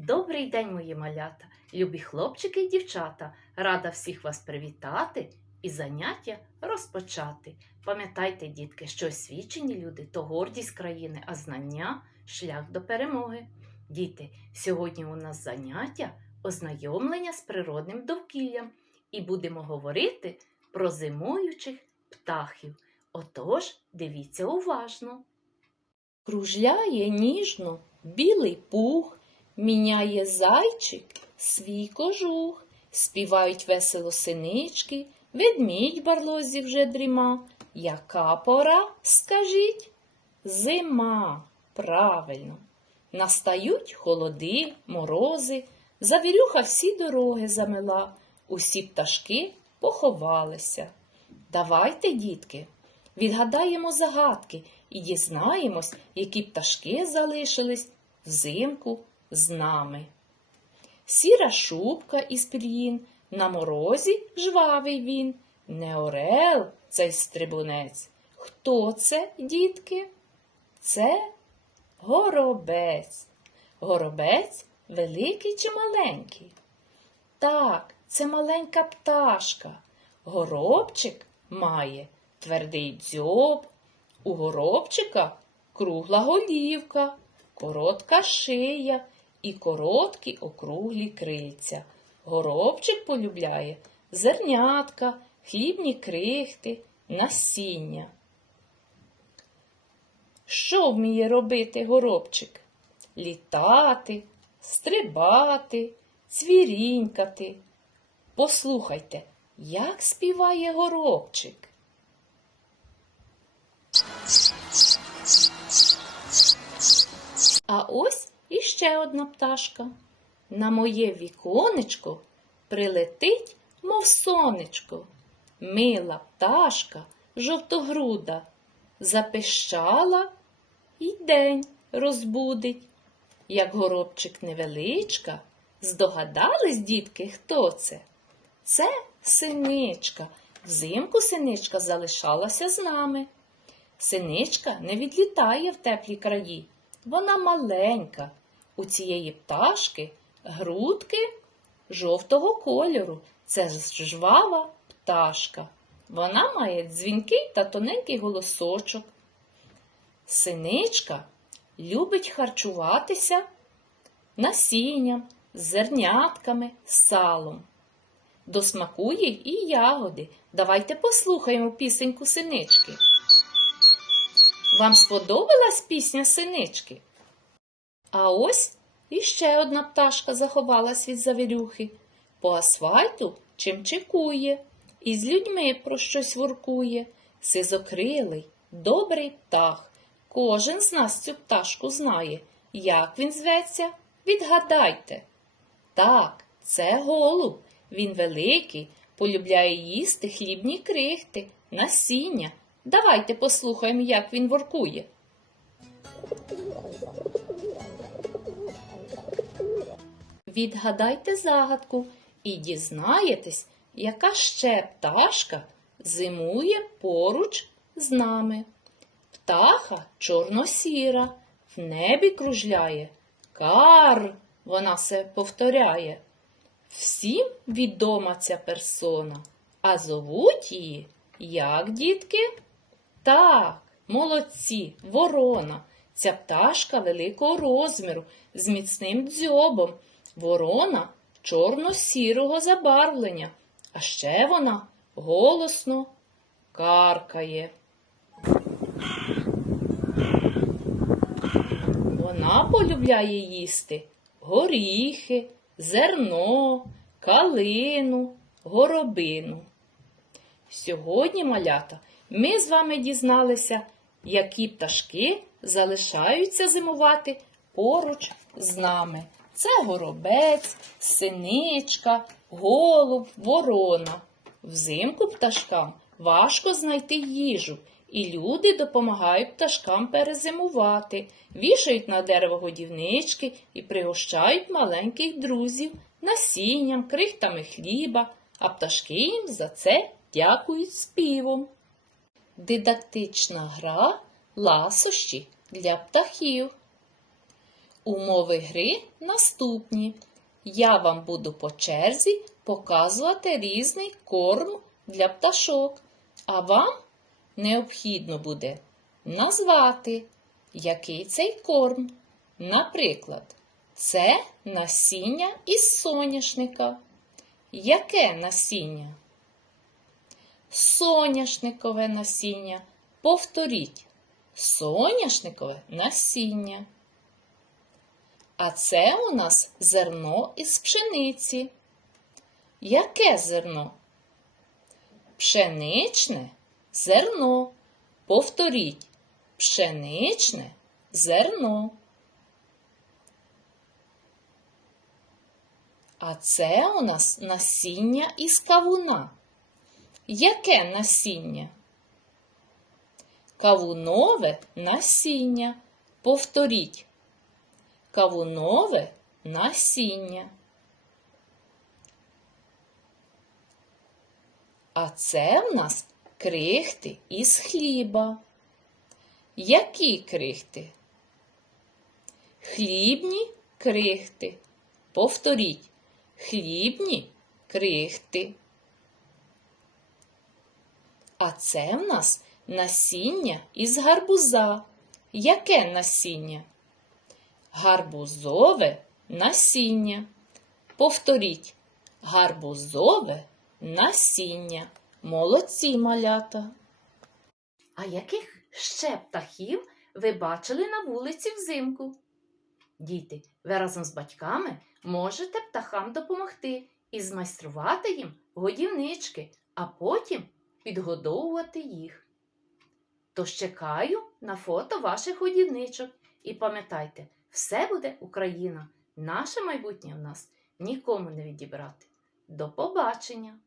Добрий день, мої малята, любі хлопчики і дівчата. Рада всіх вас привітати і заняття розпочати. Пам'ятайте, дітки, що освічені люди то гордість країни, а знання шлях до перемоги. Діти, сьогодні у нас заняття ознайомлення з природним довкіллям і будемо говорити про зимуючих птахів. Отож, дивіться уважно. Кружляє ніжно білий пух, міняє зайчик свій кожух, співають весело синички, ведмідь барлозі вже дріма. Яка пора, скажіть? Зима, правильно. Настають холоди, морози, завірюха всі дороги замела, усі пташки поховалися. Давайте, дітки, відгадаємо загадки і дізнаємось, які пташки залишились взимку з нами. Сіра шубка із пір'їн, на морозі жвавий він, не орел цей стрибунець. Хто це, дітки? Це горобець. Горобець великий чи маленький? Так, це маленька пташка. Горобчик має твердий дзьоб, у горобчика кругла голівка, коротка шия і короткі округлі крильця. Горобчик полюбляє зернятка, хлібні крихти, насіння. Що вміє робити горобчик? Літати, стрибати, цвірінькати. Послухайте, як співає горобчик. А ось іще одна пташка. На моє віконечко прилетить, мов сонечко. Мила пташка, жовтогруда, запищала і день розбудить. Як горобчик невеличка, здогадались, дітки, хто це? Це синичка. Взимку синичка залишалася з нами. Синичка не відлітає в теплі краї. Вона маленька. У цієї пташки грудки жовтого кольору. Це жвава пташка. Вона має дзвінкий та тоненький голосочок. Синичка любить харчуватися насінням, зернятками, салом. Досмакує і ягоди. Давайте послухаємо пісеньку синички. Вам сподобалась пісня синички? А ось іще одна пташка заховалась від завірюхи. По асфальту чимчикує, і з людьми про щось воркує. Сизокрилий, добрий птах. Кожен з нас цю пташку знає. Як він зветься? Відгадайте. Так, це голуб. Він великий, полюбляє їсти хлібні крихти, насіння. Давайте послухаємо, як він воркує. Відгадайте загадку і дізнаєтесь, яка ще пташка зимує поруч з нами. Птаха чорно-сіра, в небі кружляє. Кар, вона все повторяє. Всім відома ця персона, а зовуть її, як дітки? Так, молодці, ворона. Ця пташка великого розміру, з міцним дзьобом. Ворона чорно-сірого забарвлення, а ще вона голосно каркає. Вона полюбляє їсти горіхи, зерно, калину, горобину. Сьогодні, малята, ми з вами дізналися, які пташки залишаються зимувати поруч з нами. Це горобець, синичка, голуб, ворона. Взимку пташкам важко знайти їжу, і люди допомагають пташкам перезимувати, вішають на дерево годівнички і пригощають маленьких друзів насінням, крихтами хліба, а пташки їм за це дякують співом. Дидактична гра ласощі для птахів. Умови гри наступні. Я вам буду по черзі показувати різний корм для пташок, а вам необхідно буде назвати, який цей корм. Наприклад, це насіння із соняшника. Яке насіння? Соняшникове насіння. Повторіть. Соняшникове насіння. А це у нас зерно із пшениці. Яке зерно? Пшеничне зерно. Повторіть. Пшеничне зерно. А це у нас насіння із кавуна. Яке насіння? Кавунове насіння. Повторіть. Кавунове насіння. А це в нас крихти із хліба. Які крихти? Хлібні крихти. Повторіть. Хлібні крихти. А це в нас насіння із гарбуза. Яке насіння? Гарбузове насіння. Повторіть. Гарбузове насіння. Молодці малята. А яких ще птахів ви бачили на вулиці взимку? Діти, ви разом з батьками можете птахам допомогти і змайструвати їм годівнички, а потім підгодовувати їх. Тож чекаю на фото ваших годівничок і пам'ятайте, все буде Україна. Наше майбутнє в нас нікому не відібрати. До побачення!